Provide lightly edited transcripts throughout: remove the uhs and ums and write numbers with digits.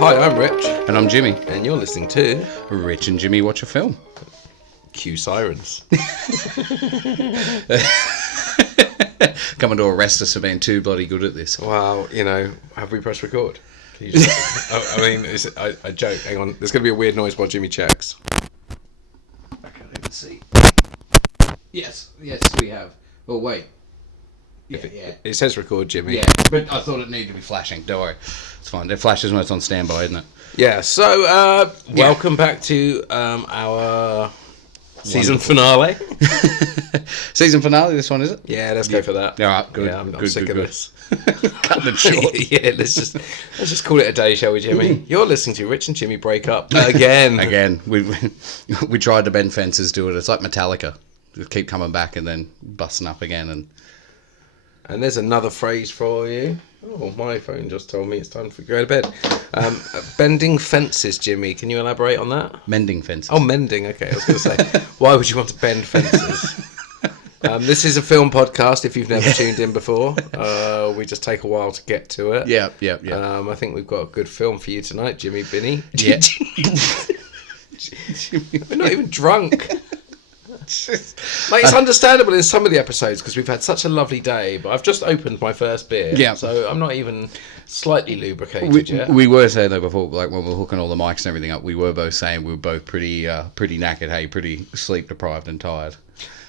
Hi, I'm Rich. And I'm Jimmy. And you're listening to Rich and Jimmy Watch a Film. Cue sirens. Coming to arrest us for being too bloody good at this. Well, have we pressed record? Can you just, I joke. Hang on. There's going to be a weird noise while Jimmy checks. I can't even see. Yes, we have. Oh, wait. Yeah. It says record, Jimmy. Yeah, but I thought it needed to be flashing. Don't worry. It's fine. It flashes when it's on standby, isn't it? Yeah, so welcome back to our season finale. Season finale, this one, is it? Yeah, let's go for that. All right, good. Yeah, I'm sick of this. Cut them short. Yeah, let's just call it a day, shall we, Jimmy? You're listening to Rich and Jimmy break up again. Again. We tried to bend fences, do it. It's like Metallica. We keep coming back and then busting up again. And there's another phrase for you. Oh, my phone just told me it's time for go to bed. Bending fences, Jimmy. Can you elaborate on that? Mending fences. Oh, mending. Okay, I was going to say, why would you want to bend fences? This is a film podcast, if you've never tuned in before. We just take a while to get to it. Yeah. I think we've got a good film for you tonight, Jimmy Binny. Yeah. We're not even drunk. It's understandable in some of the episodes because we've had such a lovely day, but I've just opened my first beer, so I'm not even slightly lubricated yet. We were saying though before, like when we were hooking all the mics and everything up, we were both saying we were both pretty knackered, hey, pretty sleep deprived and tired.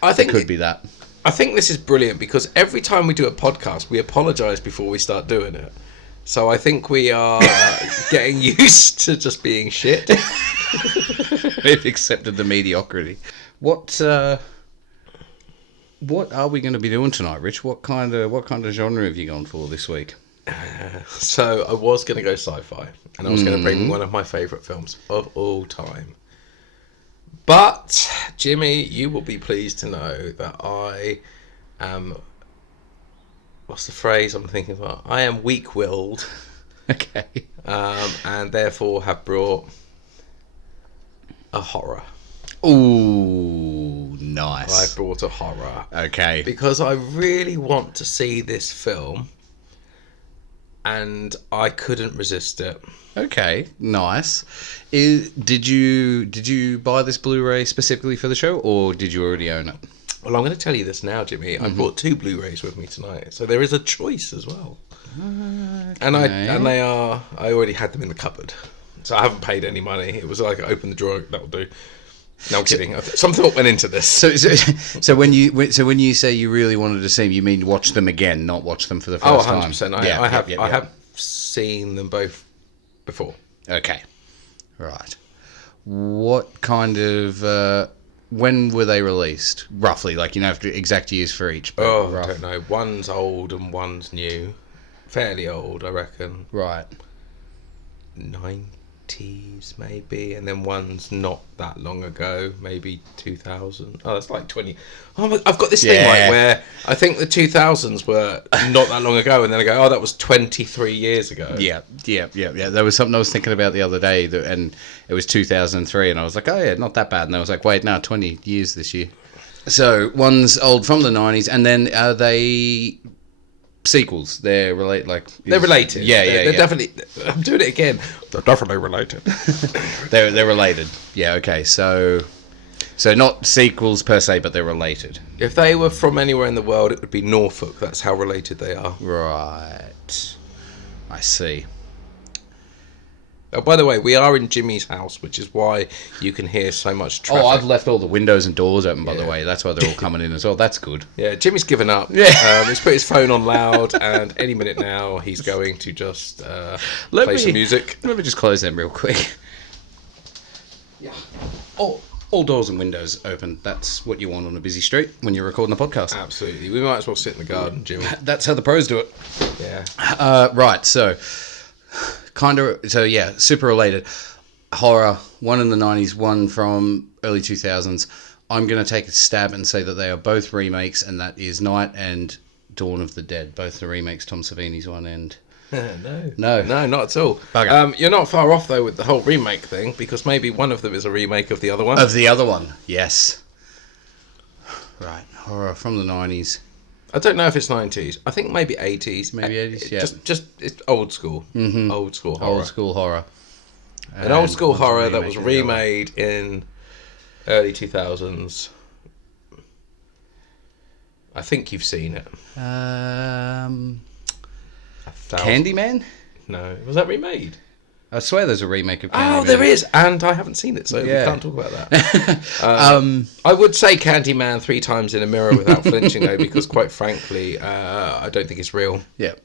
I think it could be that. I think this is brilliant because every time we do a podcast, we apologise before we start doing it. So I think we are getting used to just being shit. We've accepted the mediocrity. What are we going to be doing tonight, Rich? What kind of genre have you gone for this week? So I was going to go sci-fi, and I was going to bring one of my favourite films of all time. But Jimmy, you will be pleased to know that I am. What's the phrase I'm thinking about? I am weak-willed. Okay. And therefore have brought a horror. Ooh, nice. I brought a horror. Okay. Because I really want to see this film, and I couldn't resist it. Okay, nice. Did you buy this Blu-ray specifically for the show, or did you already own it? Well, I'm going to tell you this now, Jimmy. I brought 2 Blu-rays with me tonight, so there is a choice as well. Okay. And they are. I already had them in the cupboard, so I haven't paid any money. It was like I opened the drawer. That'll do. No, I'm kidding. Some thought went into this. So when you say you really wanted to see them, you mean watch them again, not watch them for the first time? 100%. I have seen them both before. Okay, right. What kind of? When were they released? Roughly, like exact years for each. But I don't know. One's old and one's new. Fairly old, I reckon. Right. 90s maybe, and then one's not that long ago, maybe 2000. Oh, that's like 20. Oh, I've got this thing right where I think the 2000s were not that long ago, and then I go, oh, that was 23 years ago. Yeah. There was something I was thinking about the other day, and it was 2003, and I was like, oh yeah, not that bad. And I was like, wait, no, 20 years this year. So one's old from the 90s, and then are they sequels? They're related, they're related. They're yeah. Definitely. I'm doing it again. They're definitely related. they're related. Yeah. Okay. So not sequels per se, but they're related. If they were from anywhere in the world, it would be Norfolk. That's how related they are. Right. I see. Oh, by the way, we are in Jimmy's house, which is why you can hear so much traffic. Oh, I've left all the windows and doors open, by the way. That's why they're all coming in as well. That's good. Yeah, Jimmy's given up. Yeah. He's put his phone on loud, and any minute now, he's going to just play some music. Let me just close them real quick. Yeah. All doors and windows open. That's what you want on a busy street when you're recording a podcast. Absolutely. We might as well sit in the garden, Jimmy. That's how the pros do it. Yeah. Right, so super related. Horror, one in the 90s, one from early 2000s. I'm going to take a stab and say that they are both remakes, and that is Night and Dawn of the Dead. Both the remakes, Tom Savini's one and... No, not at all. Okay. You're not far off, though, with the whole remake thing, because maybe one of them is a remake of the other one. Of the other one, yes. Right, horror from the 90s. I don't know if it's 90s. I think maybe 80s. Maybe 80s, yeah. Just it's old school. Mm-hmm. Old school horror. Old school horror. An old school one's a horror that remake was of the other one. remade in early 2000s. I think you've seen it. Candyman? No. Was that remade? I swear there's a remake of Candyman. Oh, there is, and I haven't seen it, so Yeah. we can't talk about that. I would say Candyman 3 times in a mirror without flinching, though, because quite frankly, I don't think it's real. Yeah.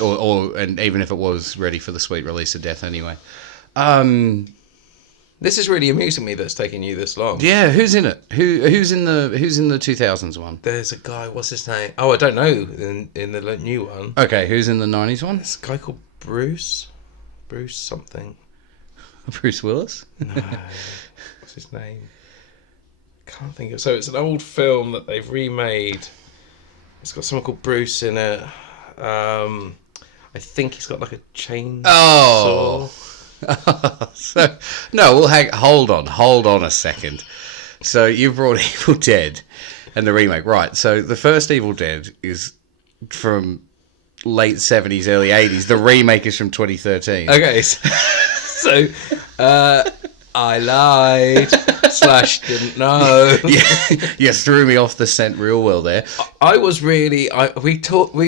And even if it was ready for the sweet release of death anyway. This is really amusing me that it's taking you this long. Yeah, who's in it? Who's in the 2000s one? There's a guy, what's his name? Oh, I don't know, in the new one. Okay, who's in the 90s one? There's a guy called Bruce something. Bruce Willis? No. What's his name? Can't think of. So it's an old film that they've remade. It's got someone called Bruce in it. I think he's got like a chainsaw. Oh. So, no, well, hold on a second. So you brought Evil Dead and the remake, right? So the first Evil Dead is from late 70s, early 80s. The remake is from 2013. Okay, so I lied / didn't know. Yeah, you threw me off the scent real well there. I was really. We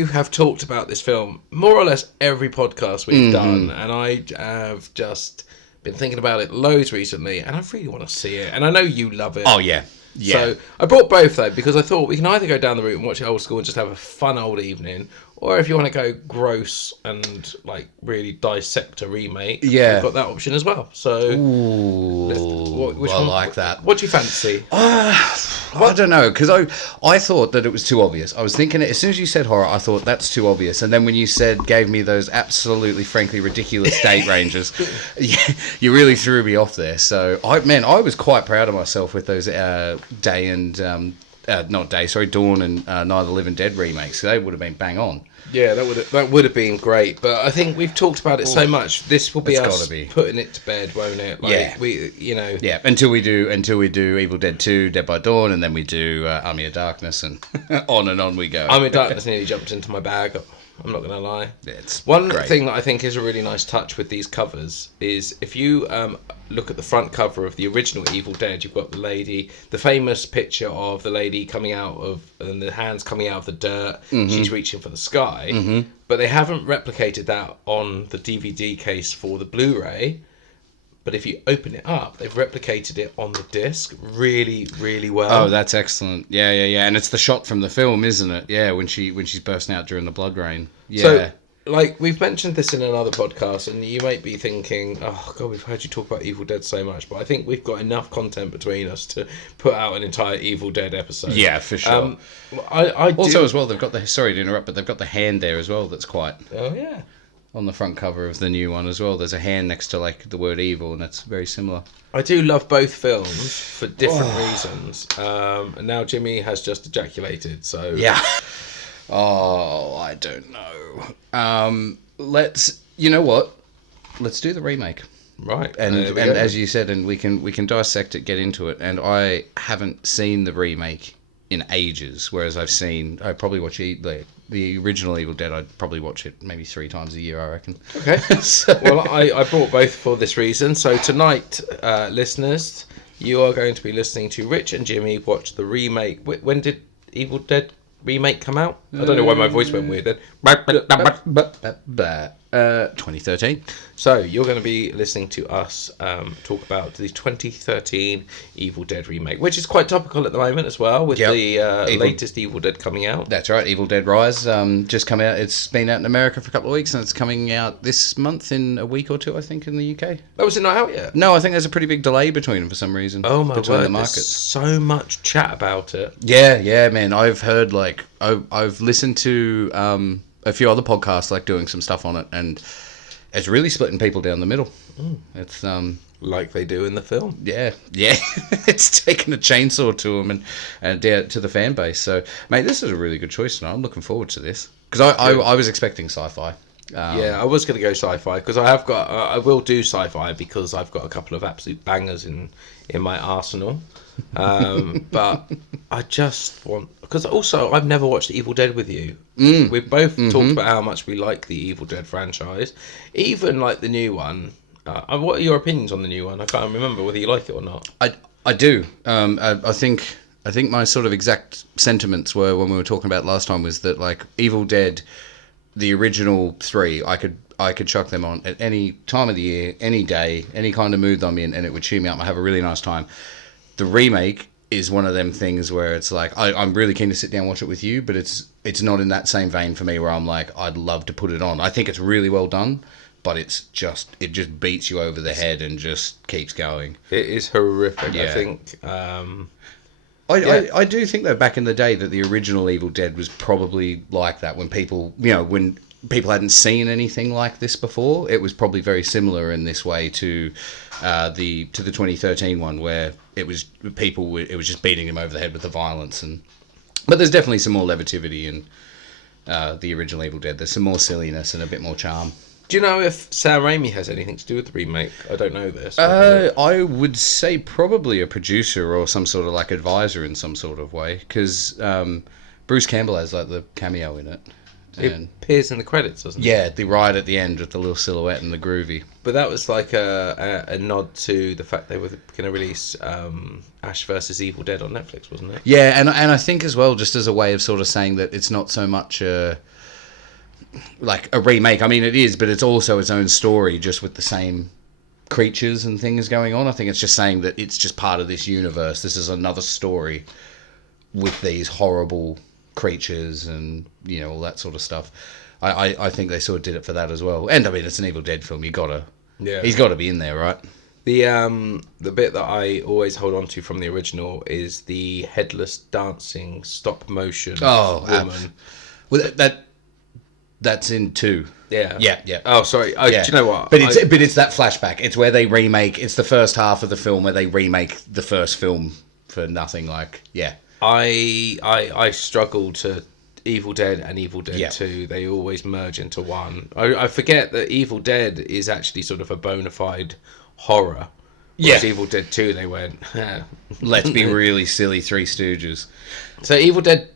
have talked about this film more or less every podcast we've done, and I have just been thinking about it loads recently, and I really want to see it. And I know you love it. Oh yeah. Yeah. So I brought both though because I thought we can either go down the route and watch it old school and just have a fun old evening, or if you want to go gross and like really dissect a remake, Yeah. we've got that option as well. So Ooh, I like that. What do you fancy? I don't know, because I thought that it was too obvious. I was thinking, as soon as you said horror, I thought that's too obvious. And then when you gave me those absolutely, frankly, ridiculous date ranges, you really threw me off there. So, I was quite proud of myself with those Dawn and Night of the Living Dead remakes. They would have been bang on. Yeah, that would have been great, but I think we've talked about it so much. This will be It's us gotta be. putting it to bed, won't it? Like, Yeah. Yeah, until we do Evil Dead 2, Dead by Dawn, and then we do Army of Darkness, and on we go. Army of Darkness nearly jumped into my bag. I'm not going to lie. It's One great. thing that I think is a really nice touch with these covers is if you look at the front cover of the original Evil Dead, you've got the famous picture of the lady coming out of, and the hands coming out of the dirt. She's reaching for the sky. But they haven't replicated that on the DVD case for the Blu-ray. But if you open it up, they've replicated it on the disc really, really well. Oh, that's excellent. Yeah. And it's the shot from the film, isn't it? Yeah, when she's bursting out during the blood rain. Yeah. So, like, we've mentioned this in another podcast, and you might be thinking, oh, God, we've heard you talk about Evil Dead so much, but I think we've got enough content between us to put out an entire Evil Dead episode. Yeah, for sure. I Also, do... as well, they've got sorry to interrupt, but they've got the hand there as well that's quite... Oh, yeah. On the front cover of the new one as well, there's a hand next to like the word evil, and it's very similar. I do love both films for different reasons. And now Jimmy has just ejaculated, so... Yeah. Oh, I don't know. You know what? Let's do the remake. Right. And there we and go. as you said, and we can dissect it, get into it. And I haven't seen the remake in ages, whereas I probably watch the original Evil Dead. I'd probably watch it maybe 3 times a year, I reckon. Okay. Well, I brought both for this reason. So tonight, listeners, you are going to be listening to Rich and Jimmy watch the remake. When did Evil Dead remake come out? I don't know why my voice went weird then. 2013. So you're going to be listening to us talk about the 2013 Evil Dead remake, which is quite topical at the moment as well, with the latest Evil Dead coming out. That's right, Evil Dead Rise just come out. It's been out in America for a couple of weeks, and it's coming out this month in a week or two, I think, in the UK. Oh, was it not out yet? No, I think there's a pretty big delay between them for some reason. Oh my between word! the There's markets. so much chat about it. Yeah, man. I've heard I've listened to a few other podcasts doing some stuff on it, and it's really splitting people down the middle. It's Like they do in the film. yeah. It's taken a chainsaw to them and down to the fan base. So, mate, this is a really good choice, and I'm looking forward to this because I was expecting sci-fi. Yeah, I was going to go sci-fi because I will do sci-fi because I've got a couple of absolute bangers in my arsenal. But I just want, because also I've never watched Evil Dead with you. We've both talked about how much we like the Evil Dead franchise, even like the new one. What are your opinions on the new one? I can't remember whether you like it or not. I do. I think my sort of exact sentiments were when we were talking about last time was that like Evil Dead, the original 3, I could chuck them on at any time of the year, any day, any kind of mood I'm in, and it would cheer me up. I have a really nice time. The remake is one of them things where it's like I'm really keen to sit down and watch it with you, but it's not in that same vein for me where I'm like I'd love to put it on. I think it's really well done, but it just beats you over the head and just keeps going. It is horrific. Yeah. I think. I do think though back in the day that the original Evil Dead was probably like that when people hadn't seen anything like this before. It was probably very similar in this way to the 2013 one where it was just beating them over the head with the violence but there's definitely some more levity in the original Evil Dead. There's some more silliness and a bit more charm. Do you know if Sam Raimi has anything to do with the remake? I don't know this. I would say probably a producer or some sort of like advisor in some sort of way, because Bruce Campbell has like the cameo in it. It appears in the credits, doesn't it? Yeah, right at the end with the little silhouette and the groovy. But that was like a nod to the fact they were going to release Ash vs Evil Dead on Netflix, wasn't it? Yeah, and I think as well, just as a way of sort of saying that it's not so much like a remake. I mean, it is, but it's also its own story, just with the same creatures and things going on. I think it's just saying that it's just part of this universe. This is another story with these horrible creatures and all that sort of stuff. I think they sort of did it for that as well. And I mean, it's an Evil Dead film. He's got to be in there, right? The bit that I always hold on to from the original is the headless dancing stop motion woman. Well, that's in 2. Yeah. Yeah. Oh, sorry. Do you know what? But it's that flashback. It's where they remake. It's the first half of the film where they remake the first film for nothing. Like, yeah. I struggle to Evil Dead and Evil Dead 2. They always merge into one. I forget that Evil Dead is actually sort of a bona fide horror. Whereas Evil Dead 2, they went, let's be really silly Three Stooges. So Evil Dead,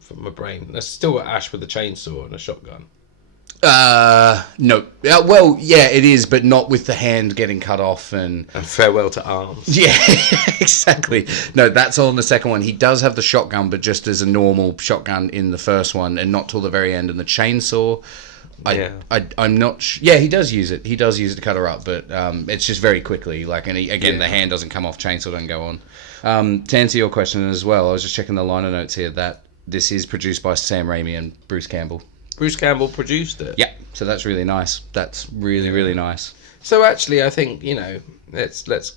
from my brain, that's still Ash with a chainsaw and a shotgun. No. Well, yeah, it is, but not with the hand getting cut off and farewell to arms. Yeah, exactly. No, that's all in the second one. He does have the shotgun, but just as a normal shotgun in the first one, and not till the very end. And the chainsaw, I'm not. Yeah, he does use it. He does use it to cut her up, but it's just very quickly. Like, and the hand doesn't come off. Chainsaw doesn't go on. To answer your question as well, I was just checking the liner notes here that this is produced by Sam Raimi and Bruce Campbell. Bruce Campbell produced it. Yeah, so that's really nice. That's really nice. So actually, I think let's.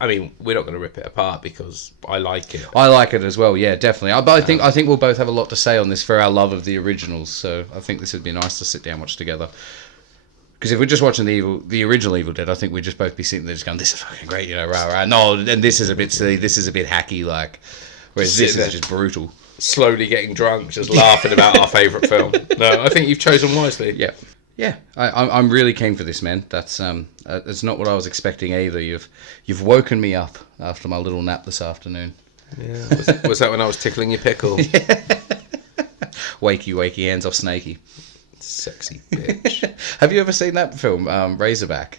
I mean, we're not going to rip it apart because I like it. I like it as well. Yeah, definitely. But I think we'll both have a lot to say on this for our love of the originals. So I think this would be nice to sit down and watch together. Because if we're just watching the original Evil Dead, I think we'd just both be sitting there just going, "This is fucking great," rah. No, and this is a bit silly. This is a bit hacky, like. Whereas this is just brutal. Slowly getting drunk, just laughing about our favourite film. No, I think you've chosen wisely. Yeah. I'm really keen for this, man. That's not what I was expecting either. You've woken me up after my little nap this afternoon. Yeah. Was that when I was tickling your pickle? Wakey, hands off Snakey. Sexy bitch. Have you ever seen that film, Razorback?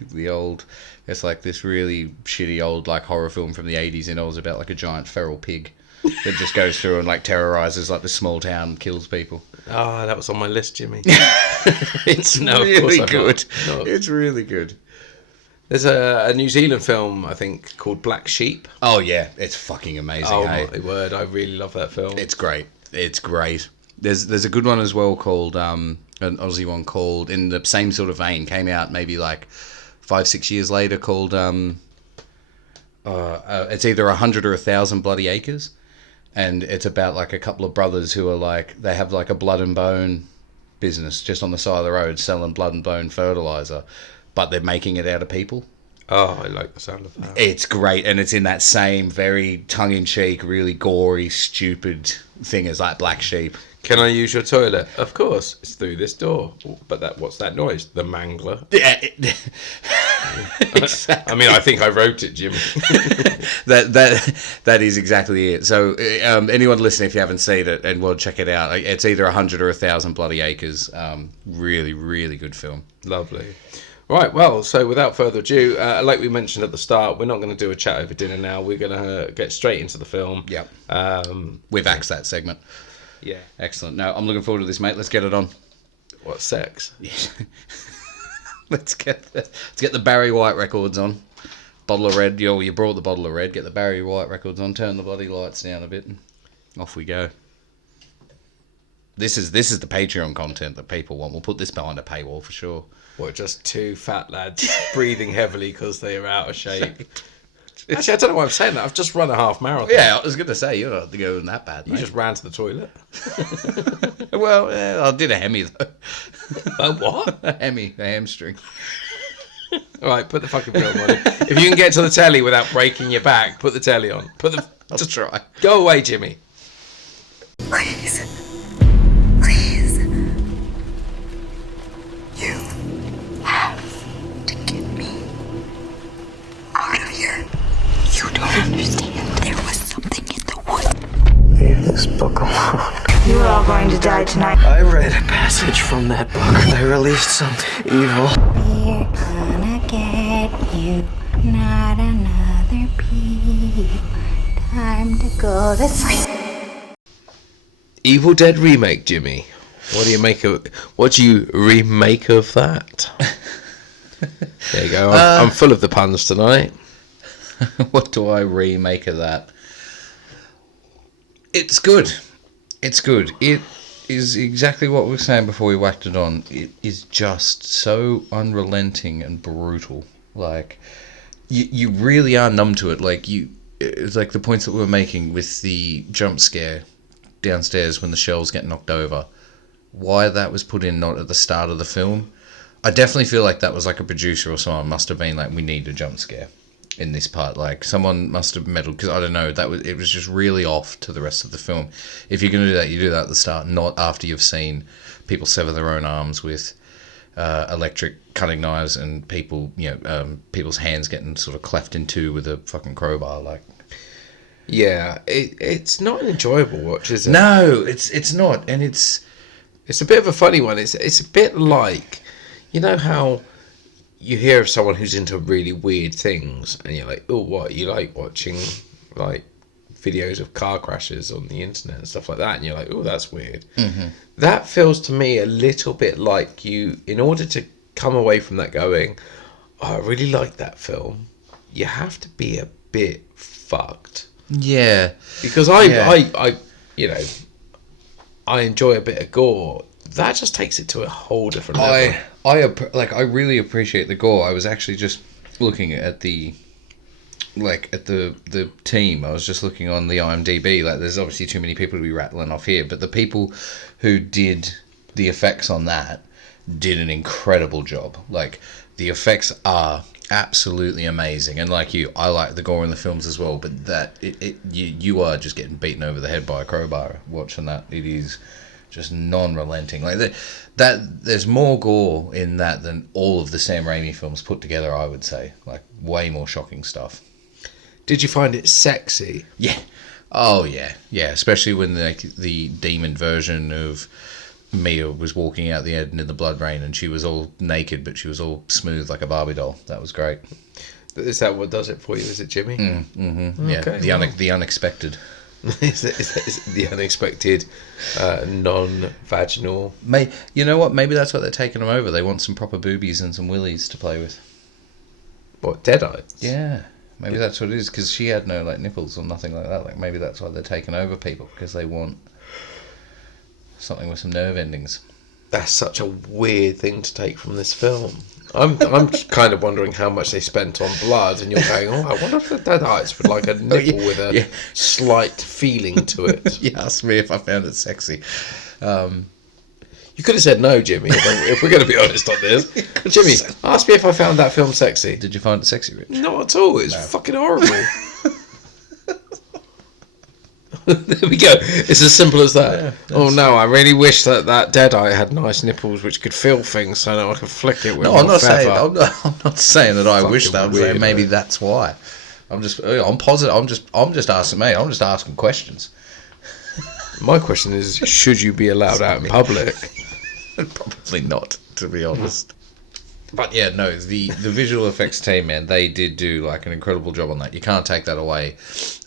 It's like this really shitty old like horror film from the 80s, and it was about like a giant feral pig that just goes through and like terrorizes like this small town and kills people. Ah, that was on my list, Jimmy. It's really good. It's really good. There's a New Zealand film, I think, called Black Sheep. Oh yeah, it's fucking amazing. Oh my word, I really love that film. It's great. There's a good one as well called an Aussie one called in the same sort of vein, came out maybe like 5-6 years later, called it's either 100 or 1,000 Bloody Acres, and it's about like a couple of brothers who are like, they have like a blood and bone business just on the side of the road selling blood and bone fertilizer, but they're making it out of people. Oh, I like the sound of that. It's great, and it's in that same very tongue-in-cheek, really gory, stupid thing as like Black Sheep. Can I use your toilet? Of course, it's through this door. But what's that noise? The mangler. Yeah. Exactly. I mean, I think I wrote it, Jimmy. that is exactly it. So anyone listening, if you haven't seen it and will check it out, it's either 100 or 1,000 Bloody Acres. Really, really good film. Lovely. Right, well, so without further ado, like we mentioned at the start, we're not going to do a chat over dinner now. We're going to get straight into the film. Yep. Um, We've axed that segment. yeah. Excellent. No, I'm looking forward to this, mate. Let's get it on. What, sex? Let's get the Barry White records on. Bottle of red. Yo, you brought the bottle of red. Get the Barry White records on. Turn the bloody lights down a bit, and off we go. This is the Patreon content that people want. We'll put this behind a paywall for sure. What, just two fat lads breathing heavily because they are out of shape? Actually, I don't know why I'm saying that. I've just run a half marathon. Yeah, I was going to say, you're not going that bad, mate. You just ran to the toilet. Well, yeah, I did a hemi, though. A what? A hemi, a hamstring. All right, put the fucking film on. If you can get to the telly without breaking your back, put the telly on. I'll just try. Go away, Jimmy. Please. You have to get me out of here. You don't understand. There was something in the wood. Leave this book alone. You are all going to die tonight. I read a passage from that book. I released something evil. We're gonna get you, not another peep. Time to go to sleep. Evil Dead remake, Jimmy. What do you remake of that? There you go. I'm full of the puns tonight. What do I remake of that? It's good. It's good. It is exactly what we were saying before we whacked it on. It is just so unrelenting and brutal. Like, you really are numb to it. Like, it's like the points that we were making with the jump scare downstairs when the shells get knocked over. Why that was put in not at the start of the film, I definitely feel like that was like a producer or someone must have been like, we need a jump scare in this part. Like, someone must have meddled, because I don't know, it was just really off to the rest of the film. If you're going to do that, you do that at the start, not after you've seen people sever their own arms with electric cutting knives and people, people's hands getting sort of cleft in two with a fucking crowbar. Like, yeah, it's not an enjoyable watch, is it? No, it's not, and it's a bit of a funny one. It's a bit like, you know how you hear of someone who's into really weird things, and you're like, oh, what, you like watching like videos of car crashes on the internet and stuff like that, and you're like, oh, that's weird. Mm-hmm. That feels to me a little bit like you, in order to come away from that going, oh, I really like that film, you have to be a bit fucked. Yeah, because I enjoy a bit of gore. That just takes it to a whole different level. I really appreciate the gore. I was actually just looking at the team. I was just looking on the IMDb. Like, there's obviously too many people to be rattling off here, but the people who did the effects on that did an incredible job. Like, the effects are absolutely amazing, and like you, I like the gore in the films as well, but that you are just getting beaten over the head by a crowbar watching that. It is just non-relenting. Like, that there's more gore in that than all of the Sam Raimi films put together, I would say. Like, way more shocking stuff. Did you find it sexy? Yeah. Oh yeah, especially when the demon version of Mia was walking out the end in the blood rain, and she was all naked, but she was all smooth like a Barbie doll. That was great. Is that what does it for you? Is it Jimmy? Mm-hmm. Yeah, Okay, the unexpected. is it the unexpected, non-vaginal? You know what? Maybe that's what they're taking them over. They want some proper boobies and some willies to play with. What, Deadites? Yeah. Maybe that's what it is, because she had no like nipples or nothing like that. Like, maybe that's why they're taking over people, because they want something with some nerve endings. That's such a weird thing to take from this film. I'm kind of wondering how much they spent on blood, and you're going, oh, I wonder if the Deadites would like a nipple with a slight feeling to it. You asked me if I found it sexy. You could have said no, Jimmy, if we're going to be honest on this. Jimmy, ask me if I found that film sexy. Did you find it sexy, Rich? Not at all. It's fucking horrible. There we go. It's as simple as that. Yeah, oh no, I really wish that Deadite had nice nipples which could feel things so that I could flick it with I'm not feather. saying that I wish that. I'm saying maybe that's why. I'm positive. I'm just asking, mate. I'm just asking questions. My question is, should you be allowed out in public? Probably not, to be honest. But yeah, no, the visual effects team, man, they did do like an incredible job on that. You can't take that away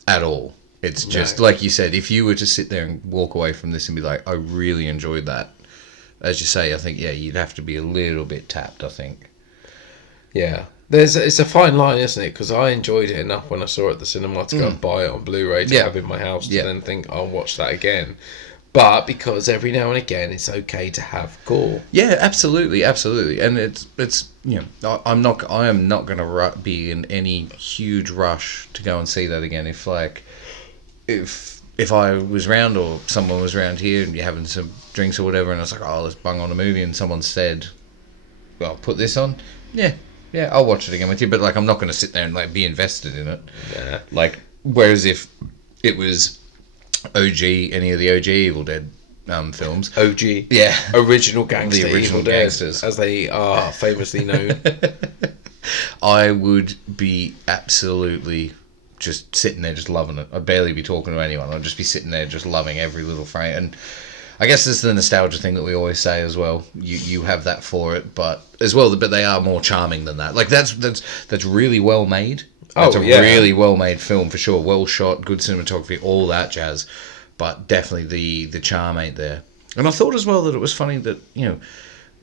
at all. It's just like you said, if you were to sit there and walk away from this and be like, I really enjoyed that, as you say, I think you'd have to be a little bit tapped, I think. Yeah. It's a fine line, isn't it? Because I enjoyed it enough when I saw it at the cinema to go and buy it on Blu-ray to have in my house to then think I'll watch that again. But because every now and again it's okay to have gore. Yeah, absolutely, and it's I am not going to be in any huge rush to go and see that again. If I was round or someone was round here and you're having some drinks or whatever, and I was like, oh, let's bung on a movie, and someone said, well, put this on, yeah, I'll watch it again with you. But like, I'm not going to sit there and like be invested in it. Yeah. Like, whereas if it was any of the OG Evil Dead films. OG. Yeah. Original gangster. The original Evil Dead, gangsters. as they are famously known. I would be absolutely just sitting there just loving it. I'd barely be talking to anyone. I'd just be sitting there just loving every little frame. And I guess this is the nostalgia thing that we always say as well. You have that for it, but they are more charming than that. Like that's really well made. That's a really well made film for sure. Well shot, good cinematography, all that jazz. But definitely the charm ain't there. And I thought as well that it was funny that,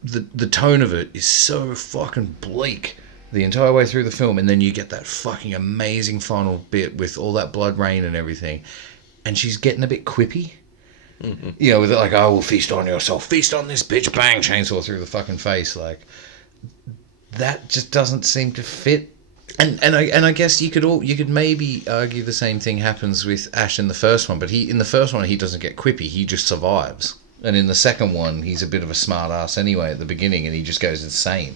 the tone of it is so fucking bleak the entire way through the film, and then you get that fucking amazing final bit with all that blood rain and everything, and she's getting a bit quippy. Mm-hmm. With it like, oh, well, feast on yourself, feast on this bitch, bang, chainsaw through the fucking face. Like, that just doesn't seem to fit. And I guess you could maybe argue the same thing happens with Ash in the first one, but in the first one he doesn't get quippy, he just survives. And in the second one he's a bit of a smart ass anyway at the beginning, and he just goes insane.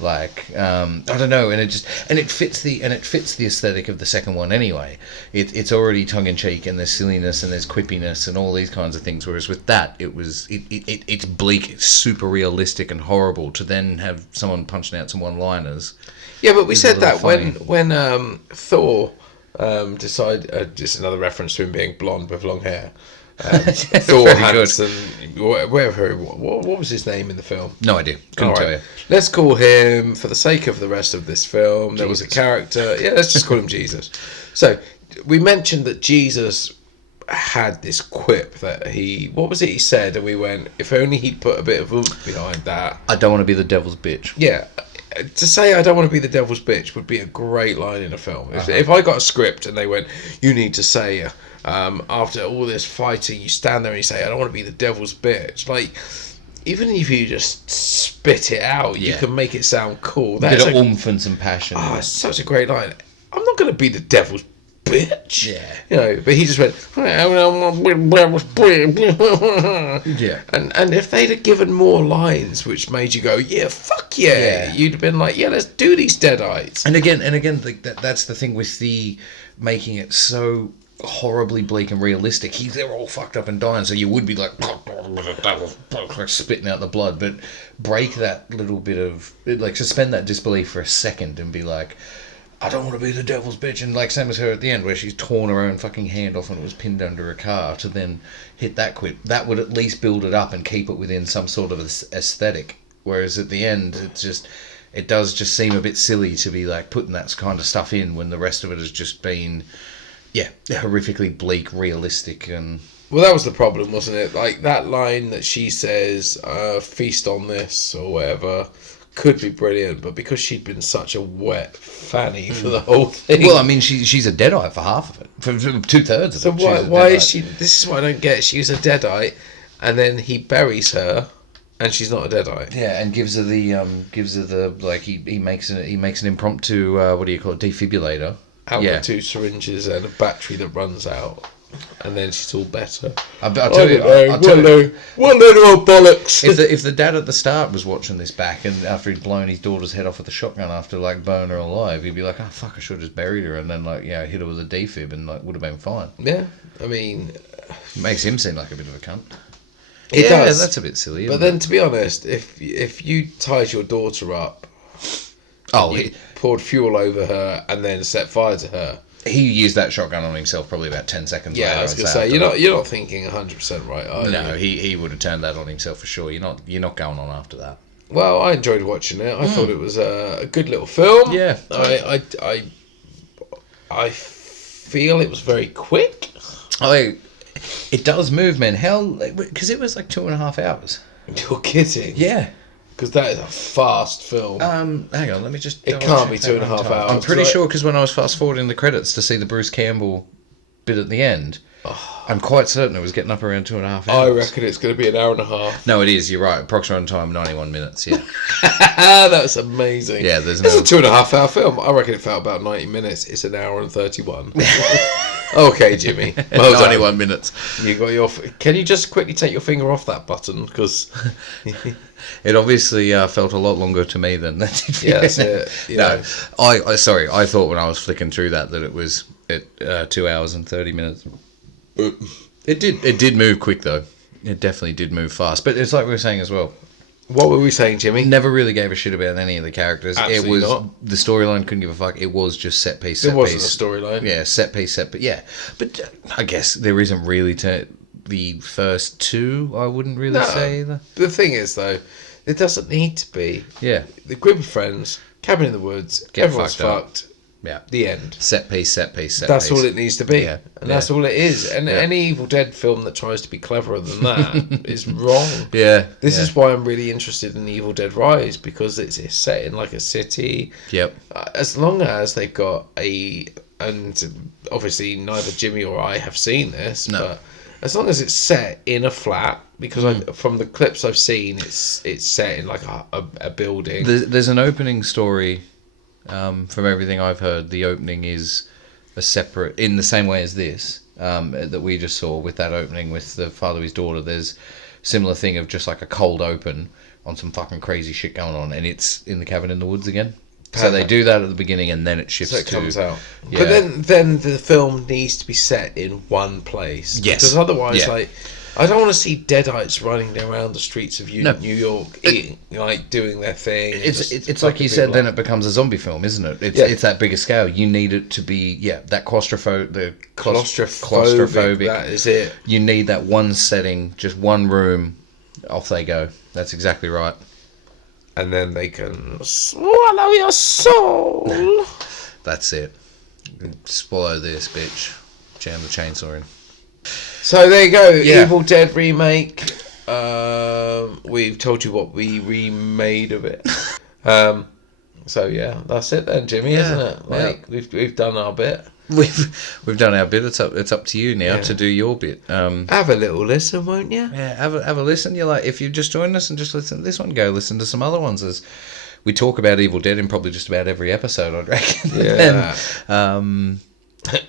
Like, I don't know, and it fits the aesthetic of the second one anyway. It's already tongue in cheek, and there's silliness and there's quippiness and all these kinds of things. Whereas with that, it's bleak, it's super realistic and horrible. To then have someone punching out some one-liners. Yeah, but we said that funny. when Thor decided. Just another reference to him being blonde with long hair. Thor Hansen, whatever. What was his name in the film? No idea. Couldn't tell you. Let's call him, for the sake of the rest of this film, there was a character. Yeah, let's just call him Jesus. So we mentioned that Jesus had this quip that what was it he said? And we went, if only he'd put a bit of oomph behind that. I don't want to be the devil's bitch. Yeah. To say I don't want to be the devil's bitch would be a great line in a film. If I got a script and they went, you need to say, after all this fighting, you stand there and you say, I don't want to be the devil's bitch. Like, even if you just spit it out, you can make it sound cool. That's a bit of oomph and some passion. Oh, it's such a great line. I'm not going to be the devil's bitch. Yeah. But he just went, yeah. And if they'd have given more lines which made you go, yeah, fuck yeah, you'd have been like, yeah, let's do these deadites. And again, that's the thing with the making it so horribly bleak and realistic. They're all fucked up and dying, so you would be like spitting out the blood, but break that little bit of, like, suspend that disbelief for a second and be like, I don't want to be the devil's bitch. And like same as her at the end, where she's torn her own fucking hand off and it was pinned under a car, to then hit that quip. That would at least build it up and keep it within some sort of aesthetic. Whereas at the end, it does just seem a bit silly to be like putting that kind of stuff in when the rest of it has just been, horrifically bleak, realistic, and. Well, that was the problem, wasn't it? Like that line that she says, "Feast on this" or whatever. Could be brilliant, but because she'd been such a wet fanny for the whole thing. Well, I mean, she's a deadite for half of it, for 2/3 of it. So why is she? This is what I don't get. She was a deadite, and then he buries her, and she's not a deadite. Yeah, and gives her the like he makes an impromptu what do you call it, defibrillator out with 2 syringes and a battery that runs out. And then she's all better. I'll tell you. What little bollocks. If the dad at the start was watching this back, and after he'd blown his daughter's head off with a shotgun after like burning her alive, he'd be like, "Oh fuck, I should have just buried her," and then hit her with a defib, and like would have been fine. Yeah, I mean, it makes him seem like a bit of a cunt. It does. That's a bit silly. But then, to be honest, if you tied your daughter up, poured fuel over her, and then set fire to her. He used that shotgun on himself probably about 10 seconds later. Yeah, I was going to say, you're not thinking 100% right, are you? No, he would have turned that on himself for sure. You're not going on after that. Well, I enjoyed watching it. I thought it was a good little film. Yeah. I feel it was very quick. It does move, man. Because it was like 2.5 hours. You're kidding. Yeah. Because that is a fast film. Hang on, let me just. It can't be 2.5 hours. I'm pretty sure because when I was fast forwarding the credits to see the Bruce Campbell bit at the end, I'm quite certain it was getting up around 2.5 hours. I reckon it's going to be an hour and a half. No, it is. You're right. Approximate time 91 minutes. Yeah. That's amazing. Yeah, it's a 2.5 hour film. I reckon it felt about 90 minutes. It's an hour and 31. Okay, Jimmy. Well 91 minutes. You got your. Can you just quickly take your finger off that button? Because it obviously felt a lot longer to me than that did. Yeah, that's it. No, I sorry. I thought when I was flicking through that it was at 2 hours and 30 minutes. It did move quick though. It definitely did move fast. But it's like we were saying as well. What were we saying, Jimmy? Never really gave a shit about any of the characters. Absolutely it was not. The storyline couldn't give a fuck. It was just set piece. It wasn't a storyline. Yeah, set piece. Yeah, but I guess there isn't really the first two. I wouldn't really say either. The thing is, though, it doesn't need to be. Yeah, the group of friends, cabin in the woods, everyone's fucked. Yeah, the end. Set piece. That's all it needs to be, and that's all it is. And any Evil Dead film that tries to be cleverer than that is wrong. Yeah, this is why I'm really interested in Evil Dead Rise, because it's set in like a city. Yep. As long as they've got and obviously neither Jimmy or I have seen this, but as long as it's set in a flat, because from the clips I've seen, it's set in like a building. There's an opening story. From everything I've heard, the opening is a separate, in the same way as this, that we just saw with that opening with the father of his daughter. There's similar thing of just like a cold open on some fucking crazy shit going on, and it's in the cabin in the woods again. So they do that at the beginning, and then it shifts. So it comes out. Yeah. But then the film needs to be set in one place. Yes. Because otherwise, like, I don't want to see deadites running around the streets of New York, doing their thing. It's like you said. Then it becomes a zombie film, isn't it? It's that bigger scale. You need it to be that claustrophobic. That is it. You need that one setting, just one room. Off they go. That's exactly right. And then they can swallow your soul. That's it. Swallow this, bitch. Jam the chainsaw in. So there you go, Evil Dead remake. We've told you what we remade of it. So yeah, that's it then, Jimmy, isn't it? Like we've done our bit. We've done our bit. It's up to you now to do your bit. Have a little listen, won't you? Yeah, have a listen. You're like, if you just joined us and just listen to this one, go listen to some other ones. as we talk about Evil Dead in probably just about every episode, I'd reckon.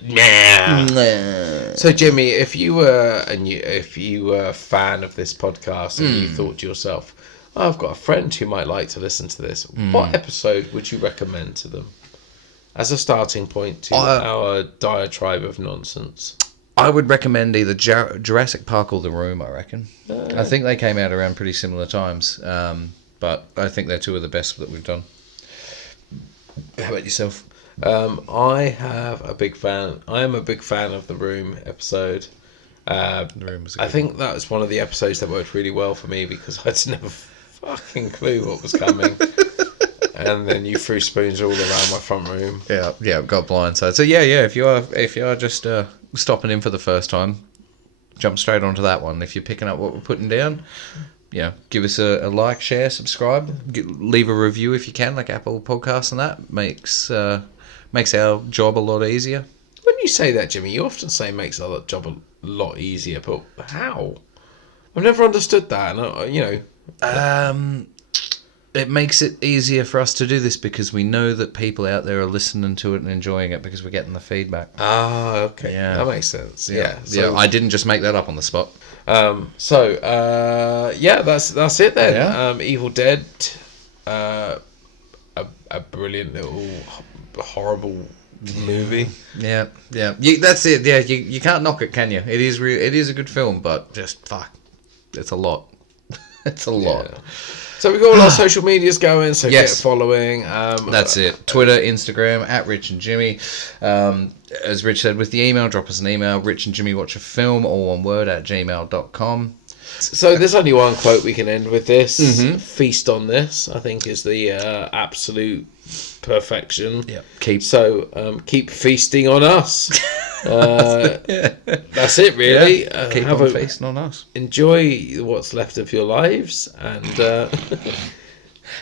Yeah. So Jimmy, if you were a fan of this podcast and you thought to yourself, I've got a friend who might like to listen to this, what episode would you recommend to them as a starting point to our diatribe of nonsense? I would recommend either Jurassic Park or The Room, I reckon. I think they came out around pretty similar times, but I think they're two of the best that we've done. How about yourself? I am a big fan of The Room episode. The Room was I think that was one of the episodes that worked really well for me because I had never fucking clue what was coming. And then you threw spoons all around my front room. Yeah, got blindsided. So yeah, if you are just stopping in for the first time, jump straight onto that one. If you're picking up what we're putting down, give us a like, share, subscribe, leave a review if you can, like Apple Podcasts, and that makes our job a lot easier. When you say that, Jimmy, you often say makes our job a lot easier, but how? I've never understood that, and it makes it easier for us to do this because we know that people out there are listening to it and enjoying it because we're getting the feedback. Ah, okay. Yeah. That makes sense. Yeah. I didn't just make that up on the spot. That's it then. Yeah. Evil Dead, a brilliant little horrible movie. Yeah. That's it. Yeah, you can't knock it, can you? It is a good film, but just fuck, it's a lot. It's a lot. Yeah. So we've got all our social medias going, so get following. That's it. Twitter, Instagram, @Rich and Jimmy. As Rich said, with the email, drop us an email, Rich and Jimmy Watch a Film, all one word, @gmail.com. So there's only one quote we can end with this. Mm-hmm. Feast on this, I think, is the absolute perfection. Yeah. Keep Keep feasting on us. That's it, really. keep on feasting on us. Enjoy what's left of your lives, and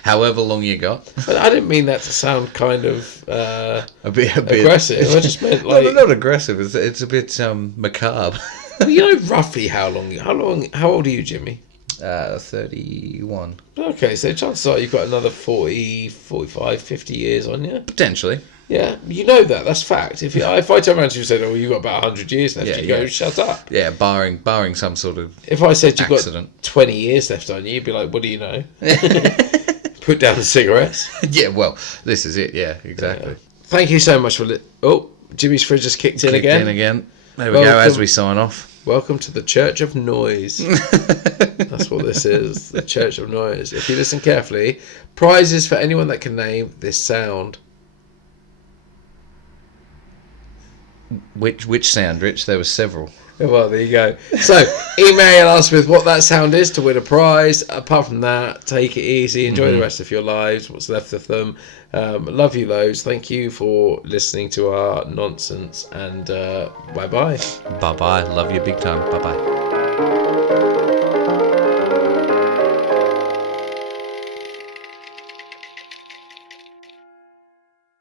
However long you got. but I didn't mean that to sound kind of A bit aggressive. I just meant like no, not aggressive. It's a bit macabre. well, you know roughly how long. How old are you, Jimmy? 31. Okay, so chances are you've got another 40, 45, 50 years on you. Potentially. Yeah, you know that. That's fact. If I turn around to you and said, "Oh, you've got about 100 years left," Yeah, you go, yeah. "Shut up." Yeah, barring some sort of If I said you've accident. got 20 years left on you, you'd be like, "What do you know?" Put down the cigarettes. Yeah, well, this is it. Yeah, exactly. Thank you so much for. Jimmy's fridge just kicked in again. There we go. As we sign off. Welcome to the Church of Noise. That's what this is. The Church of Noise. If you listen carefully, prizes for anyone that can name this sound. Which sound, Rich? There were several. Well, there you go. So, email us with what that sound is to win a prize. Apart from that, take it easy. Enjoy the rest of your lives, what's left of them. Love you loads. Thank you for listening to our nonsense. And bye-bye. Bye bye. Love you big time. Bye bye.